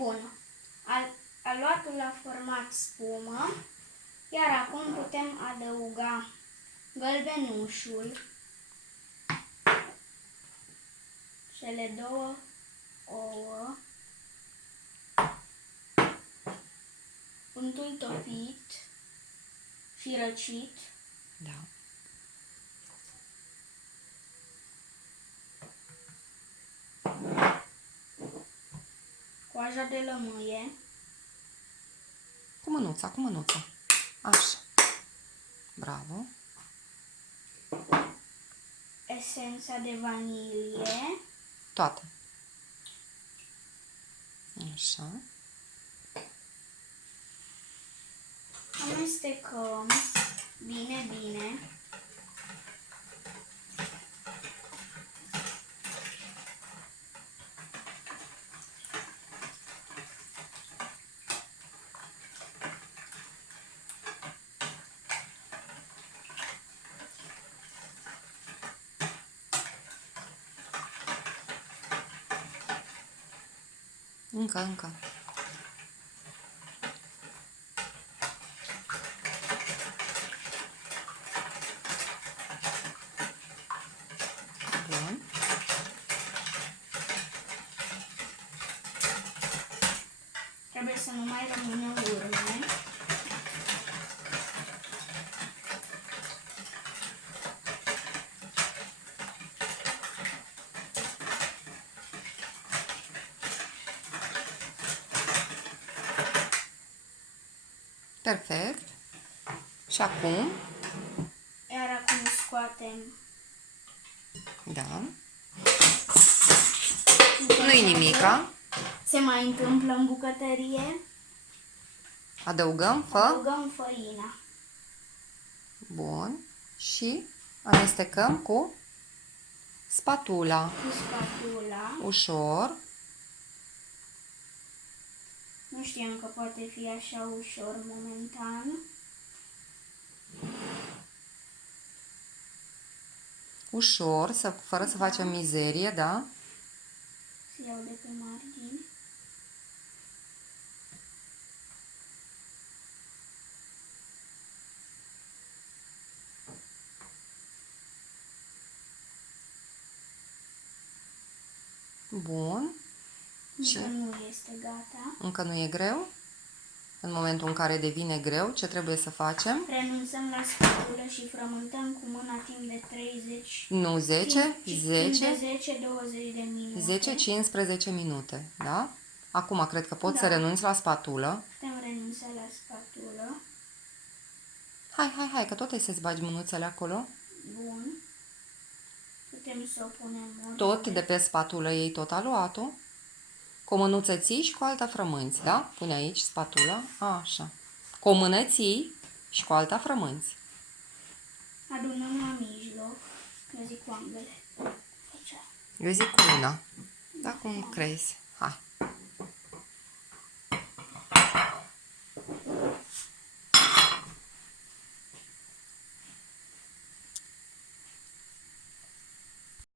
Bun. Aluatul a format spumă, iar acum putem adăuga gălbenușul, cele 2 ouă, untul topit și răcit, Da. coaja de lămâie, Cu mânuța, cu mânuța. Așa. Bravo. esența de vanilie, Toate. Așa. amestecăm bine, bine. Încă. Bun. Trebuie să nu mai rămână urme. Perfect. Și acum? Iar acum scoatem. Da. Nu-i nimica. Se mai întâmplă în bucătărie. Adăugăm Adăugăm făina. Bun. Și amestecăm cu spatula. Cu spatula. Ușor. Nu știam că poate fi așa ușor momentan. Ușor, fără să facem mizerie, da? Să iau de pe margini. Bun. Și Încă nu este gata. încă nu e greu? În momentul în care devine greu, ce trebuie să facem? Renunțăm la spatulă și frământăm cu mâna timp de 30. Nu 10, Timp 10, de 10-20 de minute. 10-15 minute, da? Acum cred că poți Da. să renunți la spatulă. Putem renunța la spatulă. Hai, că tot ai să-ți bagi mânuțele acolo. Bun. Putem să o punem Tot de pe spatulă iei tot aluatul. Cu o mânuță ții și cu alta frămânți, da? Pune aici spatula, așa. Cu o mână ții și cu alta frămânți. Adunăm la mijloc. Eu zic cu ambele. Aici. Eu zic cu una. Da, cum crezi. Hai.